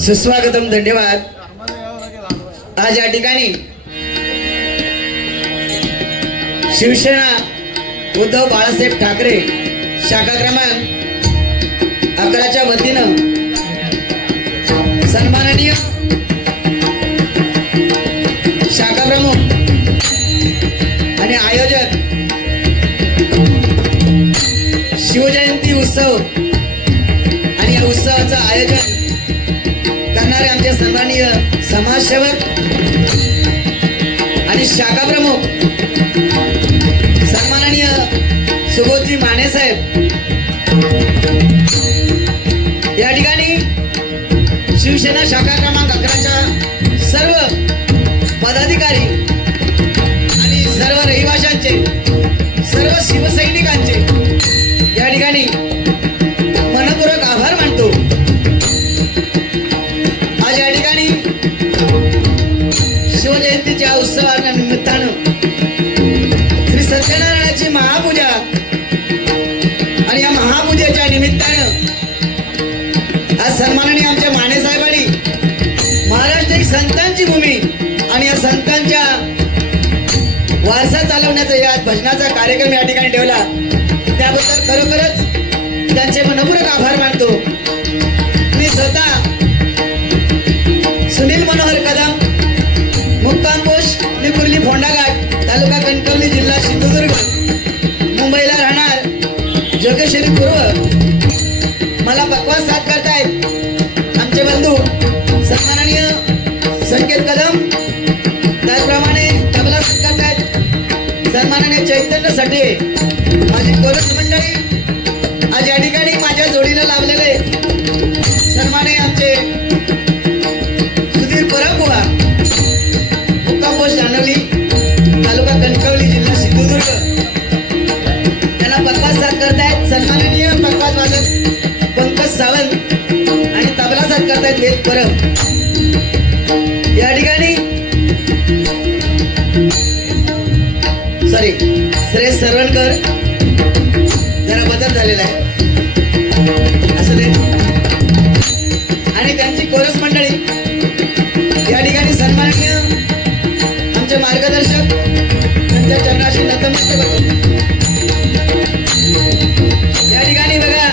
सुस्वागतम, धन्यवाद। आज या ठिकाणी शिवसेना उद्धव बाळासाहेब ठाकरे शाखा क्रमांक 11च्या वतीनं सन्माननीय शाखा प्रमुख आणि आयोजक शिवजयंती उत्सव आणि या उत्सवाचं आयोजन करणारे आमचे सन्माननीय समाजसेवक आणि शाखा प्रमुख सन्माननीय सुबोधजी माने साहेब, या ठिकाणी शिवसेना शाखा क्रमांक 11च्या सर्व पदाधिकारी आणि सर्व रहिवाशांचे, सर्व शिवसैनिकांचे या ठिकाणी मनपूर्वक आभार मानतो। आज या ठिकाणी शिवजयंतीच्या उत्सवाच्या निमित्तानं श्री सत्यनारायणाची महापूजा आणि या महापूजेच्या निमित्तानं आज सन्माननीय आमच्या माने साहेबांनी महाराष्ट्र ही संतांची भूमी आणि या संतांच्या वारसा चालवण्याचा या भजनाचा कार्यक्रम या ठिकाणी ठेवला, त्याबद्दल खरोखरच त्यांचे मनपूर्वक आभार मानतो। मी स्वतः सुनील मनोहर कदम, मुक्काम पोस्ट निपुर्ली फोंडाघाट, तालुका कणकवली, जिल्हा सिंधुदुर्ग, मुंबईला राहणार जोगेश्वरी पूर्व। मला बकवास साथ करतायत आमचे बंधू सन्माननीय संकेत कदम, त्याचप्रमाणे तबला साथ करतायत सन्माननीय चैतन्य सटे, माझी कोरस मंडळी। आज या ठिकाणी माझ्या जोडीला लावलेले सन्माननीय आमचे सुधीर परबुवा, मुक्काम पोस्ट जानवली, तालुका कणकवली, जिल्हा सिंधुदुर्ग, त्यांना बकवास साथ करतायत सन्माननीय बकवास वादक पंकज सावंत आणि तबला साथ करतायत वेद परब। या ठिकाणी श्रेयस सरवणकर, जरा बदल झालेला आहे असं ते, आणि त्यांची कोरस मंडळी या ठिकाणी सन्माननीय आमचे मार्गदर्शक त्यांच्या चरणाशी नतमस्तक होतो। या ठिकाणी बघा,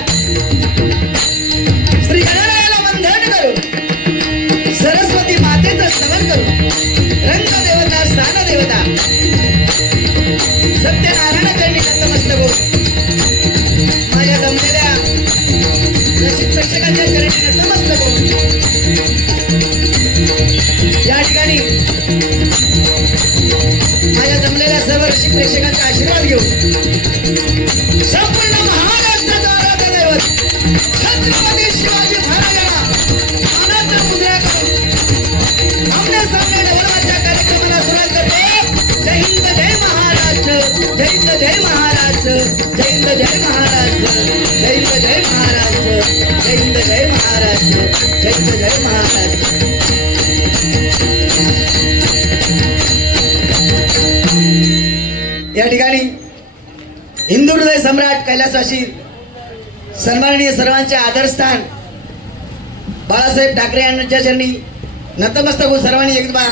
श्री गणरायाला वंदन करू, सरस्वती मातेचं स्तवन करू, रंग देवता स्थान देवता सत्यनारायण चरणी नतमस्तक हो, माझ्या जमलेल्या रसिक प्रेक्षकांच्या चरणी नतमस्तक हो। या ठिकाणी माझ्या जमलेल्या सर्व रसिक प्रेक्षकांचा आशीर्वाद घेऊ। संपूर्ण महाराष्ट्राचा आराध्य दैवत छत्रपती शिवाजी महाराजांना मानाचा मुद्रा करून आमने सामने डबलच्या कार्यक्रमाला सुरुवात करतो। जय हिंद, जय महाराष्ट्र, जय हिंद, जय महाराष्ट्र, जय हिंद, जय महाराष्ट्र, जय हिंद, जय महाराष्ट्र, जय हिंद, जय महाराष्ट्र, जय हिंद, जय महाराष्ट्र। या ठिकाणी हिंदू हृदय सम्राट कैलासवासी सन्माननीय सर्वांचे आदरस्थान बाळासाहेब ठाकरे यांच्या चरणी नतमस्तक होऊन सर्वांनी एकदा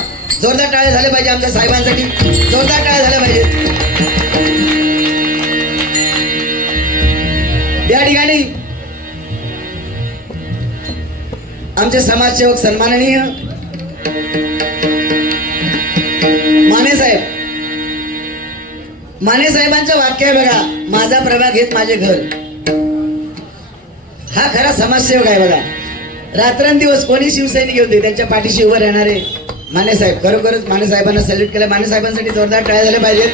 जोरदार टाळ्या झाल्या पाहिजे आमच्या साहेबांसाठी, जोरदार टाळ्या झाल्या पाहिजे। या ठिकाणी आमचे समाजसेवक सन्माननीय माने साहेबांचं वाक्य आहे बघा, माझा प्रभाग हेच माझे घर। हा खरा समाजसेवक आहे बघा। रात्रंदिवस कोणी शिवसैनिक होते त्यांच्या पाठीशी उभं राहणारे माने साहेब, खरोखरच माने साहेबांना सॅल्यूट केलं। माने साहेबांसाठी जोरदार टाळ्या झाल्या पाहिजेत।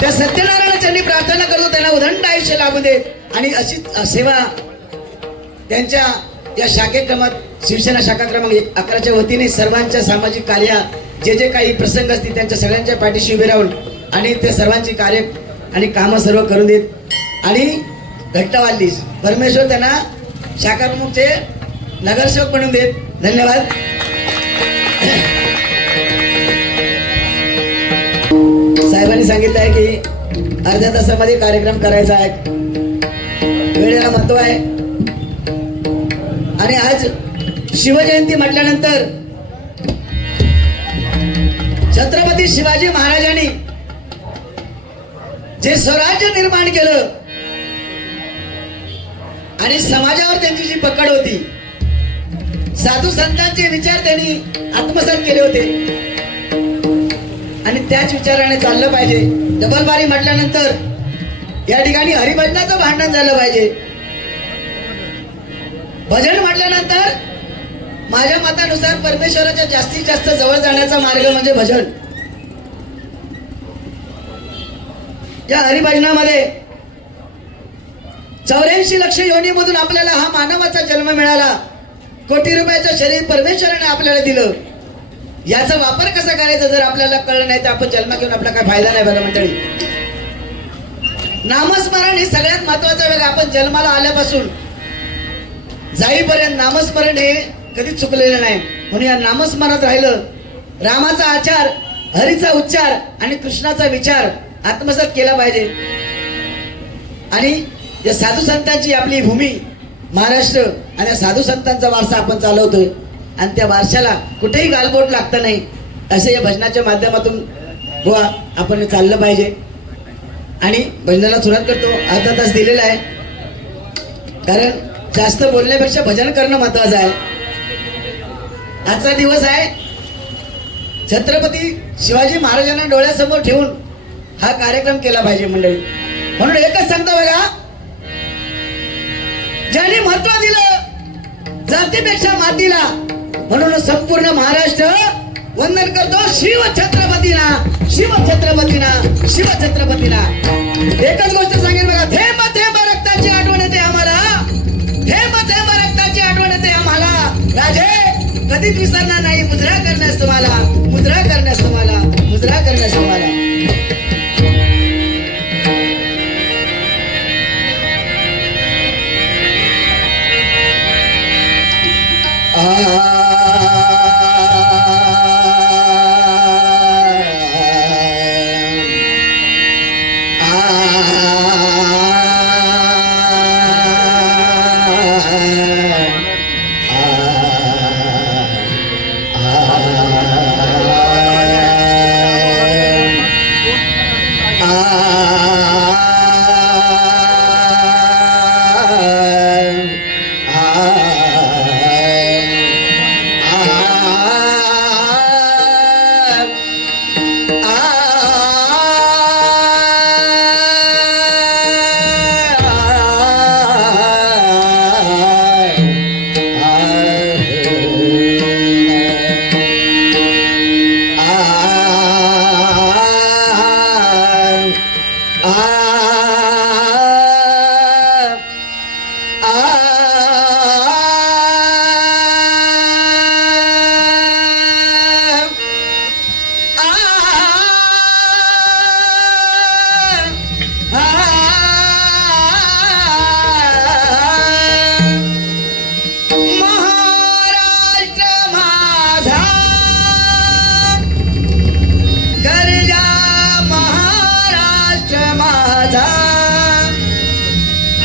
त्या सत्यनारायणाच्यांनी प्रार्थना करतो त्यांना उदंड आयुष्य लाभू दे आणि अशीच सेवा त्यांच्या या शाखेक्रमात शिवसेना शाखा क्रमांक 11च्या वतीने सर्वांच्या सामाजिक कार्य जे जे काही प्रसंग असतील त्यांच्या सगळ्यांच्या पाठीशी उभे राहून आणि ते सर्वांची कार्य आणि कामं सर्व करून देत आणि घट्टवालीस परमेश्वर त्यांना शाखा प्रमुखचे नगरसेवक बनवून देत। धन्यवाद। साहेबांनी सांगितलं आहे की अर्ध्या तासामध्ये कार्यक्रम करायचा आहे, वेळेला महत्व आहे। आणि आज शिवजयंती म्हटल्यानंतर छत्रपती शिवाजी महाराजांनी जे स्वराज्य निर्माण केलं आणि समाजावर त्यांची जी पकड होती, साधू संतांचे विचार त्यांनी आत्मसात केले होते आणि त्याच विचाराने चाललं पाहिजे. डबलबारी म्हटल्यानंतर या ठिकाणी हरिभजनाचं भांडण झालं पाहिजे. भजन म्हटल्यानंतर माझ्या मतानुसार परमेश्वराच्या जास्तीत जास्त जवळ जाण्याचा मार्ग म्हणजे भजन. या हरिभजनामध्ये 84 लक्ष योनीमधून आपल्याला हा मानवाचा जन्म मिळाला. कोटी रुपयाचं शरीर परमेश्वराने आपल्याला दिलं. याचा वापर कसा करायचा जर आपल्याला कळलं नाही तर आपण जन्म घेऊन आपला काय फायदा नाही. बघा मंडळी, नामस्मरण हे सगळ्यात महत्वाचं. बघा, आपण जन्माला आल्यापासून जाईपर्यंत नामस्मरण हे कधीच चुकलेलं नाही. म्हणून या नामस्मरणात राहिलं, रामाचा आचार, हरीचा उच्चार आणि कृष्णाचा विचार आत्मसात केला पाहिजे. आणि या साधू संतांची आपली भूमी महाराष्ट्र आणि या साधू संतांचा वारसा आपण चालवतोय आणि त्या वारशाला कुठेही गालबोट लागतं नाही असे या भजनाच्या माध्यमातून बुवा आपण चाललं पाहिजे. आणि भजनाला सुरुवात करतो. अर्धा तास दिलेला आहे, कारण जास्त बोलण्यापेक्षा भजन करणं महत्वाचं आहे. आजचा दिवस आहे छत्रपती शिवाजी महाराजांना डोळ्यासमोर ठेवून हा कार्यक्रम केला पाहिजे मंडळी. म्हणून एकच सांगतो बघा, ज्याने महत्व दिलं जातीपेक्षा मातीला, म्हणून संपूर्ण महाराष्ट्र वंदन करतो शिव छत्रपतीला, शिव छत्रपतीला, शिव छत्रपतीला. एकच गोष्ट सांगेल बघा, थेंब थेंब रक्ताची आठवण येते आम्हाला, थेंब थेंब रक्ताची आठवण येते आम्हाला. राजे कधीच विसरणार नाही मुजरा करण्यास तुम्हाला, मुजरा करण्यास तुम्हाला, मुजरा करण्यास तुम्हाला.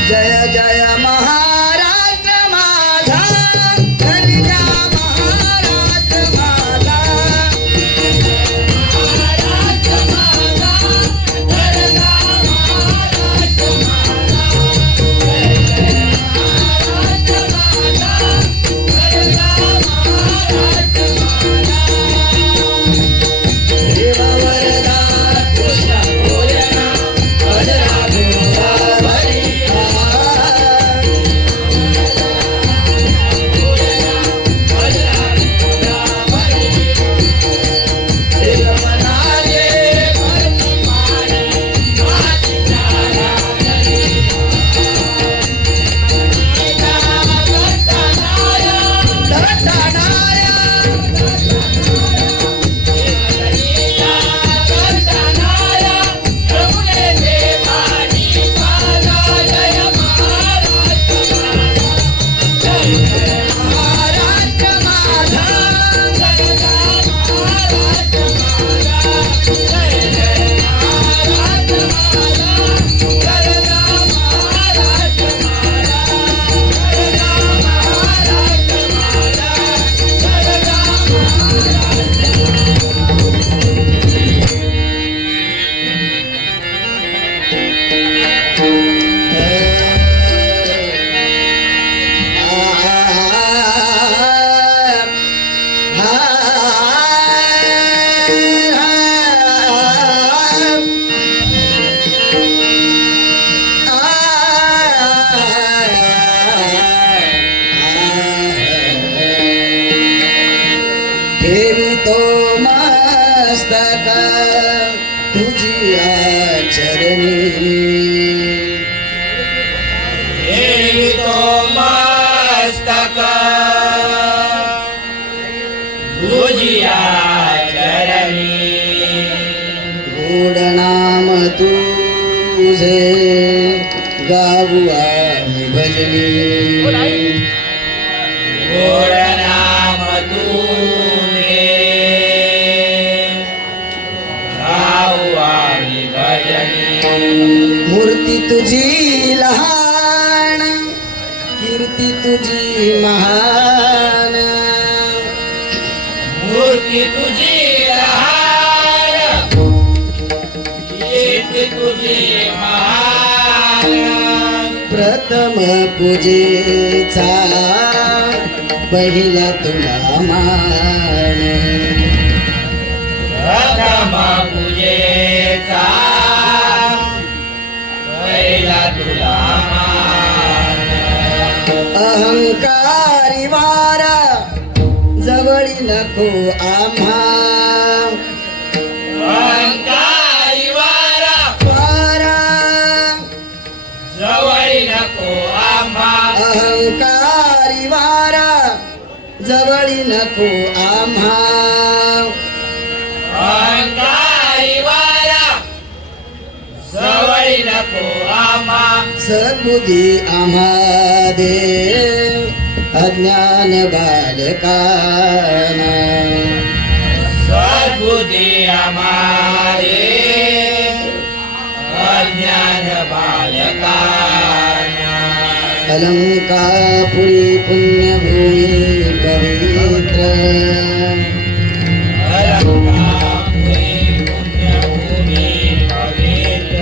जय जय महाराष्ट्र ठेवितो मस्तका तुझिया चरणी ठेवितो मस्तका तुझिया चरणी गोड नाम तुझे गाऊ आम्ही भजनी गोड नाम तुझे गाऊ आम्ही भजनी मूर्ती तुझी लहान कीर्ती तुझी महान मूर्ती तुझी लहान कीर्ती तुझी महान प्रथम पूजेचा पहिला तुला मान प्रथम पूजेचा पहिला तुला मान अहंकारी वारा जवळी नको आम्हा अहंकारी वारा वारा जवळी नको आम्हा अहंकारी वारा जवळी नको आम्हा अहंकारी वारा जवळी नको आम्हा सद्बुद्धी आम्हा दे अज्ञान बालकाना सद्बुद्धी आम्हारे अज्ञान बालकाना अलंकापुरी पुण्यभूमी पवित्र अलंकापुरी पुण्यभूमी पवित्र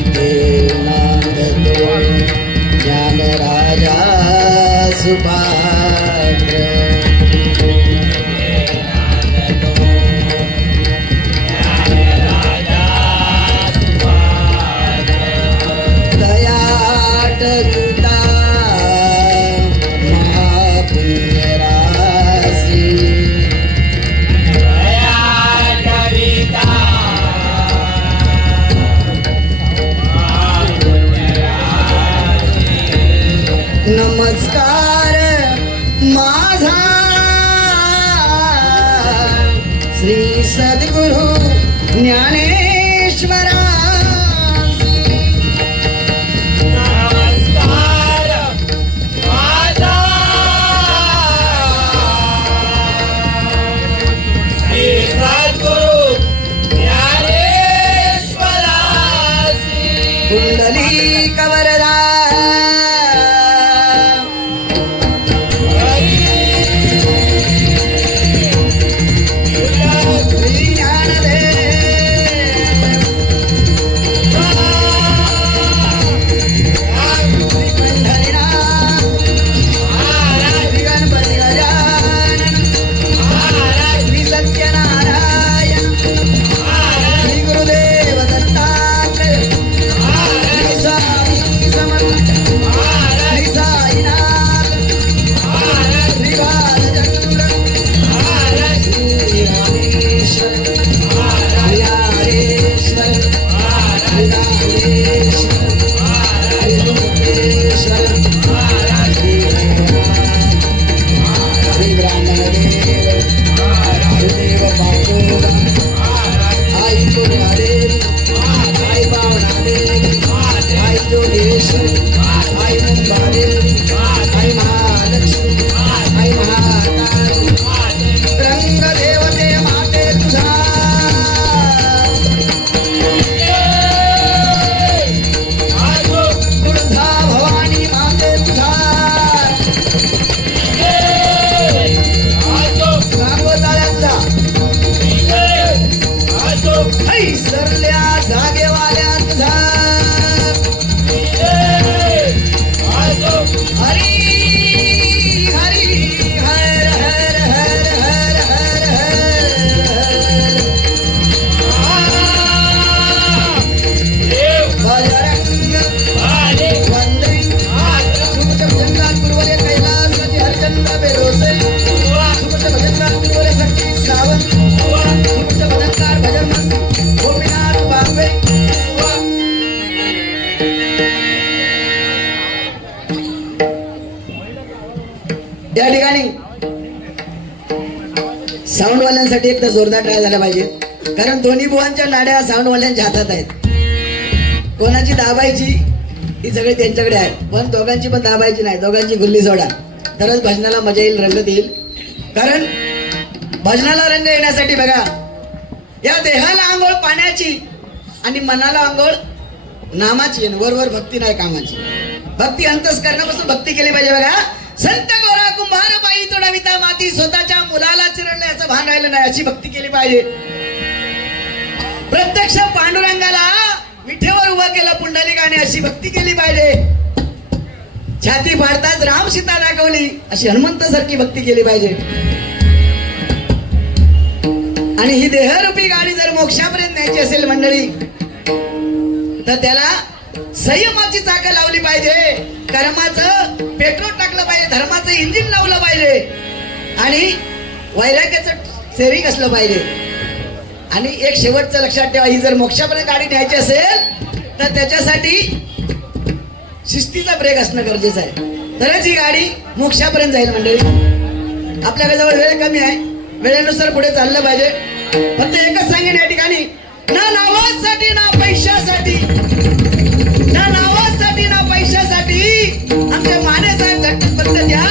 इथे नांदतो ज्ञान राजा सुपात्र दयाटविता महापुण्यराशी नमस्कार माझा श्री सद्गुरु ज्ञानेश्वरा नमस्कार माझा श्री सद्गुरु ज्ञानेश्वरासी कुंडली कवरदा श्री ज्ञानदेव त्या ठिकाणी साऊंडवाल्यांसाठी एकदा जोरदार टाळ्या झाल्या पाहिजे, कारण दोन्ही बुवांच्या नाड्या साऊंडवाल्यांच्या हातात आहेत. कोणाची दाबायची ही सगळी त्यांच्याकडे आहे, पण दोघांची पण दाबायची नाही, दोघांची गुल्ली सोडा, तरच भजनाला मजा येईल, रंगत येईल. कारण भजनाला रंग येण्यासाठी बघा, या देहाला आंघोळ पाण्याची आणि मनाला आंघोळ नामाची, आणि वरवर भक्ती नाही कामाची. भक्ती अंतस्करणापासून भक्ती केली पाहिजे. बघा, संत गोरा कुंभार बाई तोडाविता माती, स्वतःच्या मुलाला चिरडलं याचं भान राहिलं नाही, अशी भक्ती केली पाहिजे. प्रत्यक्ष पांडुरंगाला विठेवर उभा केला पुंडलिकाने, अशी भक्ती केली पाहिजे. छाती फाडताच राम सीता दाखवली, अशी हनुमंतासारखी भक्ती केली पाहिजे. आणि ही देहरूपी गाडी जर मोक्षापर्यंत न्यायची असेल मंडळी, तर त्याला संयमाची चाकं लावली पाहिजे, कर्माचं पेट्रोल टाकलं पाहिजे, धर्माचं इंजिन लावलं पाहिजे, आणि वैराग्याचं सेरिंग असलं पाहिजे. आणि एक शेवटचं लक्षात ठेवा, ही जर मोक्षापर्यंत गाडी न्यायची असेल तर त्याच्यासाठी शिस्तीचा ब्रेक असणं गरजेचं आहे, तरच ही गाडी मोक्षापर्यंत जाईल. मंडळी, आपल्याकडे जवळ वेळ कमी आहे, वेळेनुसार पुढे चाललं पाहिजे. फक्त एकच सांगेन या ठिकाणी, ना नावासाठी ना पैशासाठी, ना नावासाठी ना पैशासाठी आमच्या माने साहेब झटपट फक्त द्या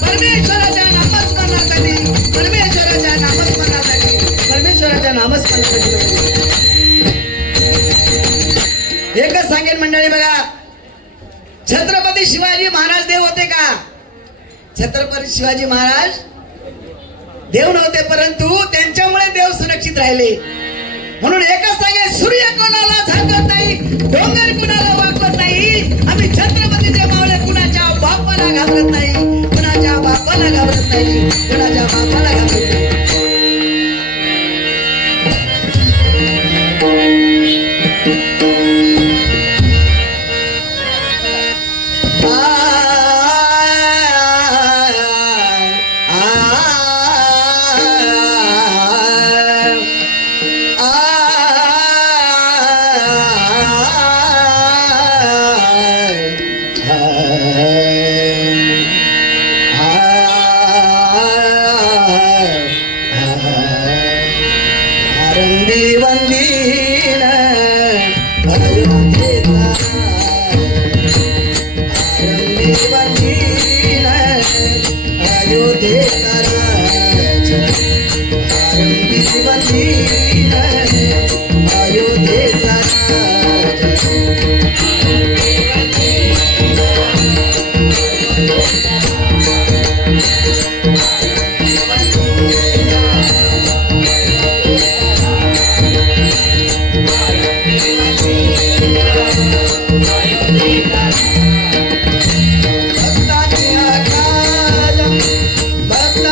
परमेश्वराच्या नामस्मरणासाठी, परमेश्वराच्या नामस्मरणासाठी, परमेश्वराच्या नामस्मरणासाठी. एकच सांगेन मंडळी, बघा, छत्रपती शिवाजी महाराज देव होते का? छत्रपती शिवाजी महाराज देव नव्हते, परंतु त्यांच्यामुळे देव सुरक्षित राहिले. म्हणून एकच सांगे, सूर्य कोणाला झाकत नाही, डोंगर कुणाला वाकवत नाही, आम्ही छत्रपतीचे मावळे कुणाच्या बापाला घाबरत नाही, कुणाच्या बापाला घाबरत नाही, कुणाच्या बापाला घाबरत नाही. आरंभी वंदीन अयोध्येचा, आरंभी वंदीन अयोध्येचा राजा, आरंभी वंदीन अयोध्येचा राजा. भक्ताची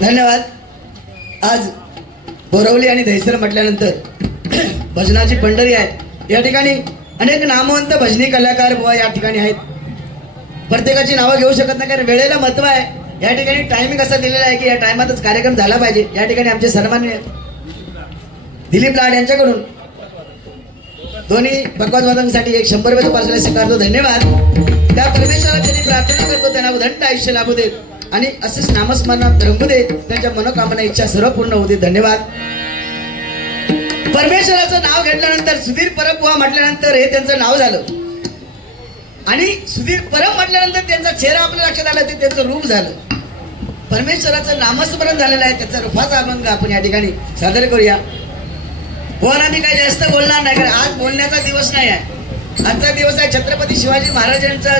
धन्यवाद. आज बोरवली आणि दहिसर म्हटल्यानंतर भजनाची पंढरी आहे. या ठिकाणी अनेक नामवंत भजनी कलाकार बुवा या ठिकाणी आहेत. प्रत्येकाची नावं घेऊ शकत नाही कारण वेळेला महत्व आहे. या ठिकाणी टायमिंग असा दिलेला आहे की या टायमातच कार्यक्रम झाला पाहिजे. या ठिकाणी आमचे सन्माननीय दिलीप लाड यांच्याकडून दोन्ही भगवतवादांसाठी 100 रुपयाचं पार्सल स्वीकारतो. धन्यवाद. त्या परमेश्वराला त्यांनी प्रार्थना करतो त्यांना उदंड आयुष्य लाभू देत आणि असेच नामस्मरणात रंगू दे. त्यांच्या मनोकामना इच्छा सर्व पूर्ण होऊ दे. धन्यवाद. परमेश्वराचं नाव घेतल्यानंतर सुधीर परब बुवा म्हटल्यानंतर हे त्यांचं नाव झालं. आणि सुधीर परम म्हटल्यानंतर त्यांचा चेहरा आपल्या लक्षात आला, ते त्यांचं रूप झालं. परमेश्वराचं नामस्मरण झालेलं आहे, त्याचा रूपाचा अभंग आपण या ठिकाणी सादर करूया. बोला, मी काही जास्त बोलणार नाही, कारण आज बोलण्याचा दिवस नाही आहे. आजचा दिवस आहे छत्रपती शिवाजी महाराजांचा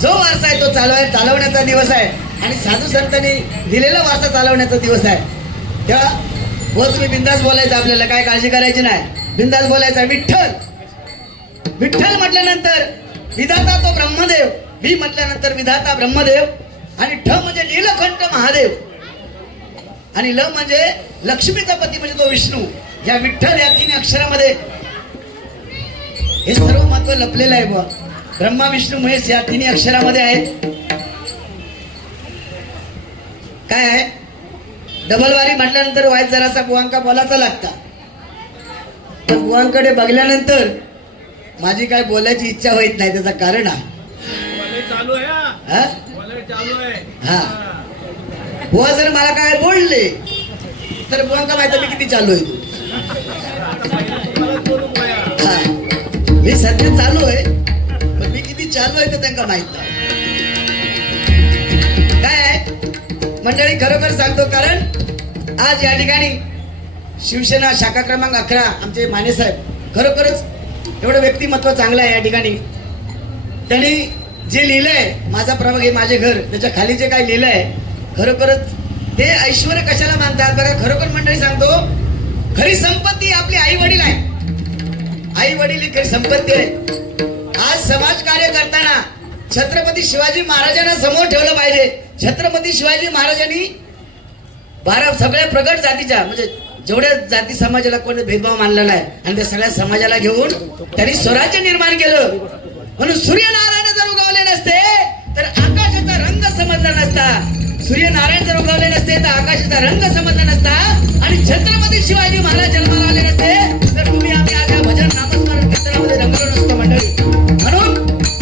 जो वारसा आहे तो चालवण्याचा दिवस आहे आणि साधू संतांनी दिलेला वारसा चालवण्याचा दिवस आहे. तेव्हा हो, तुम्ही बिंदास बोलायचं, आपल्याला काय काळजी करायची नाही, बिंदास बोलायचं. विठ्ठल विठ्ठल म्हटल्यानंतर विधाता तो ब्रह्मदेव, बी म्हटल्यानंतर विधाता ब्रह्मदेव, आणि ठ म्हणजे नीलकंठ महादेव, आणि ल म्हणजे लक्ष्मीचा पती म्हणजे तो विष्णू. या विठ्ठल या 3 अक्षरामध्ये हे सर्व महत्व लपलेलं आहे. बुवा, ब्रह्मा विष्णू महेश या 3 अक्षरामध्ये आहेत. काय आहे, डबलवारी म्हटल्यानंतर वाईट जरासा बुवांका बोलायचा लागता. पण बुवांकडे बघल्यानंतर माझी काय बोलायची इच्छा होत नाही. त्याचं कारण आहे चालू आहे हा? चालू आहे. हा, बुवा जर मला काय बोलले तर बुवांका माहिती मी किती चालू आहे. हा, मी सध्या चालू आहे, पण मी किती चालू आहे ते त्यांना माहित नाही. काय आहे मंडळी, खरोखर सांगतो, कारण आज या ठिकाणी शिवसेना शाखा क्रमांक 11 आमचे माने साहेब, खरोखरच एवढं व्यक्तिमत्व चांगलं आहे. या ठिकाणी त्यांनी जे लिहिलंय, माझा प्रभाग हे माझे घर, त्याच्या खाली जे काय लिहिलंय, खरोखरच ते ऐश्वर कशाला मानतात बघा. खरोखर मंडळी सांगतो, खरी संपत्ती आपली आई वडील आहे. आई वडील ही खरी संपत्ती आहे. आज समाज कार्य करताना छत्रपती शिवाजी महाराजांना समोर ठेवलं पाहिजे. छत्रपती शिवाजी महाराजांनी 12 सगळ्या प्रगट जातीच्या, म्हणजे जेवढ्या जाती समाजाला कोणी भेदभाव मानला नाही, आणि त्या सगळ्या समाजाला घेऊन त्यांनी स्वराज्य निर्माण केलं. म्हणून सूर्यनारायण जर उगवले नसते तर आकाशाचा रंग समजला नसता. सूर्यनारायण जर उगवले नसते तर आकाशाचा रंग समजला नसता, आणि छत्रपती शिवाजी महाराज जन्माला आले नसते तर तुम्ही आम्ही आज या भजन नामस्मरण कीर्तनामध्ये रंगलो नसतो मंडळी. म्हणून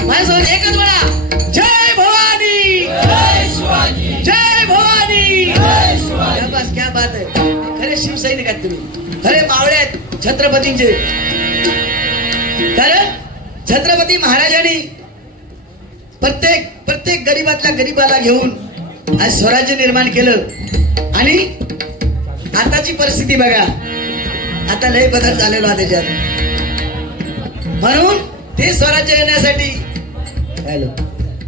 माझ्यासोबत एकच म्हणा, जय भवानी, जय शिवाजी, जय भवानी. जय शिवाजी. क्या बात, क्या बात आहे. खरे शिवसैनिक आहेत तुम्ही, खरे मावळे आहेत छत्रपतींचे. कारण छत्रपती महाराजांनी प्रत्येक गरीबातल्या गरीबाला घेऊन आज स्वराज्य निर्माण केलं. आणि आताची परिस्थिती बघा, आता लय बदल झालेला त्याच्यात. म्हणून ते स्वराज्य येण्यासाठी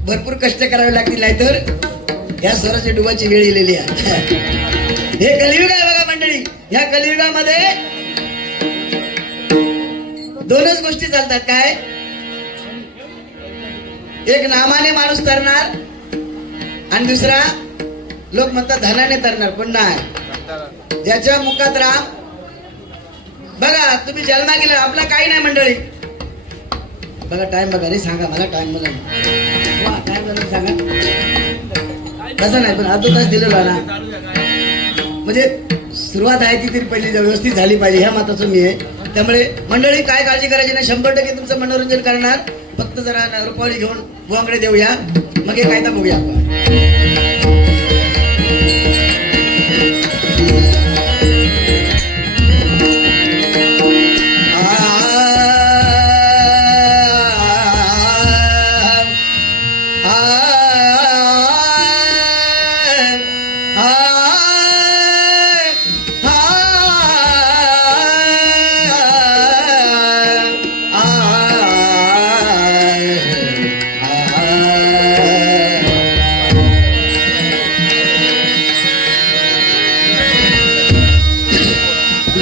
भरपूर कष्ट करावे लागतील, नाहीतर या स्वराज्य डुबाची वेळ येलेली आहे. हे कलियुग आहे बघा मंडळी. या कलियुगामध्ये 2च गोष्टी चालतात. काय, एक नामाने माणूस तरणार, आणि दुसरा लोक म्हणतात धनाने तरणार. पण नाही, ज्याच्या मुखात राम, बघा तुम्ही जन्मा गेला आपला काही नाही मंडळी. बघा टाइम बघा रे, सांगा मला टाइम, मला टाइम बघा सांगा. तसं नाही, पण अर्धा तास दिलेला ना, म्हणजे सुरुवात आहे ती तरी पहिली व्यवस्थित झाली पाहिजे, ह्या मताचं मी आहे. त्यामुळे मंडळी काय काळजी करायची नाही, 100% तुमचं मनोरंजन करणार. फक्त जरा रुपवली घेऊन बुवांकडे देऊया, मग हे कायदा बघूया आपण.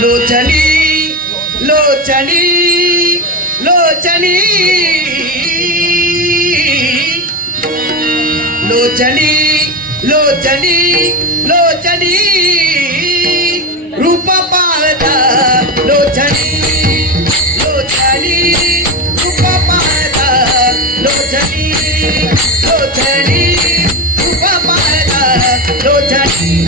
लोचनी लोचनी लोचनी लोचनी लोचनी लोचनी रूप पाहता लोचनी लोचनी रूप पाहता लोचनी लोचनी रूप पाहता लोचनी.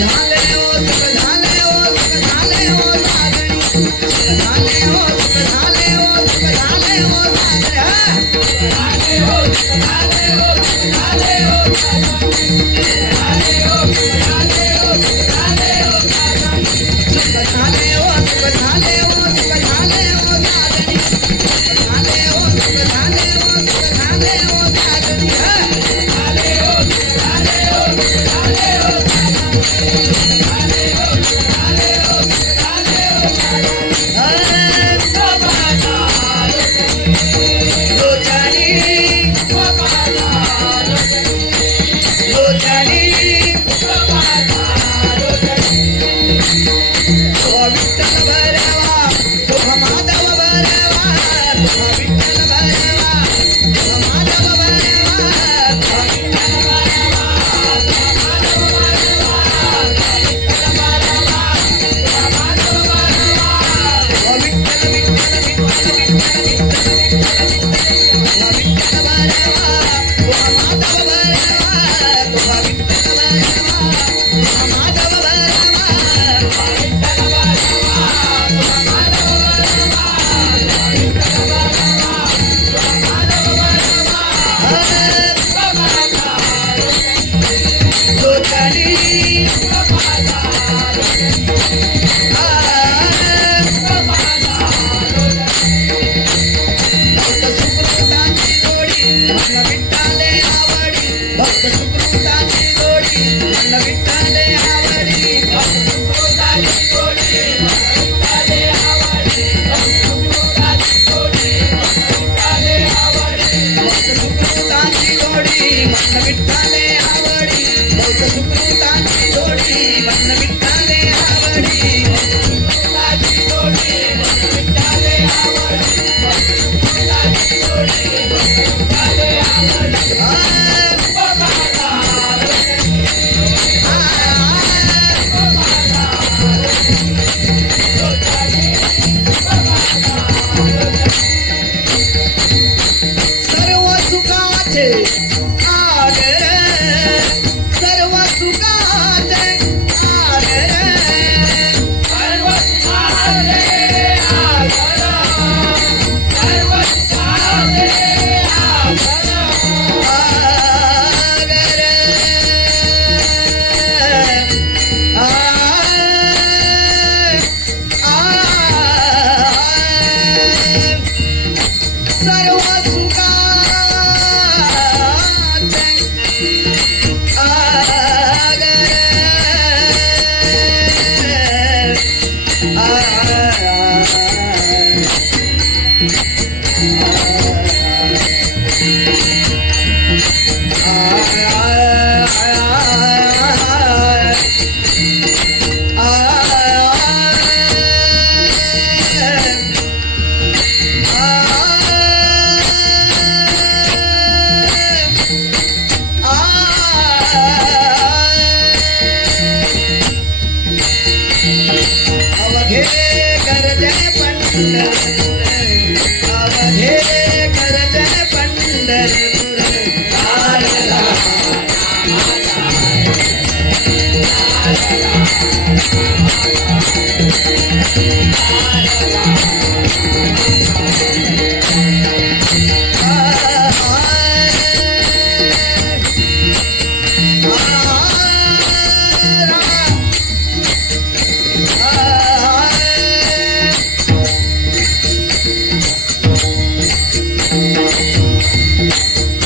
झाले सुकृतांची जोडी मन विठ्ठले आवडी मौज सुकृतांची जोडी मन विठ्ठले आवडी सुकृताची जोडी मन विठ्ठले आवडी सुकृताची जोडी मन विठ्ठले आवडी सर्व सुखाचे आदर सर्व सुखाचे आदर सर्व सुखाचे आदर सर्व सुखाचे आदर आदर सर्व सुखाचे अवघे गरजे पंढरपूर अवघे गरजे पंढरपूर आलेला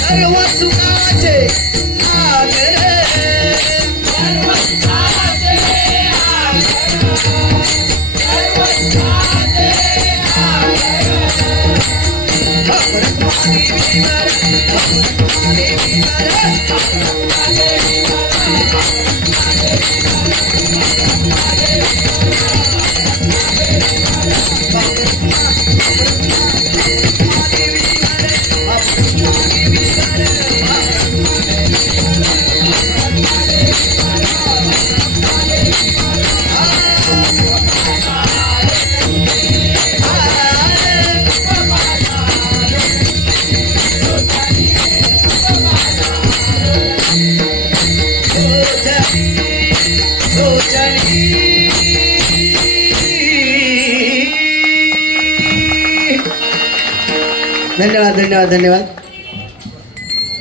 सर्व सुखाचे आदर सर्व सुखाचे आदर सर्व सुखाचे धन्यवाद धन्यवाद धन्यवाद.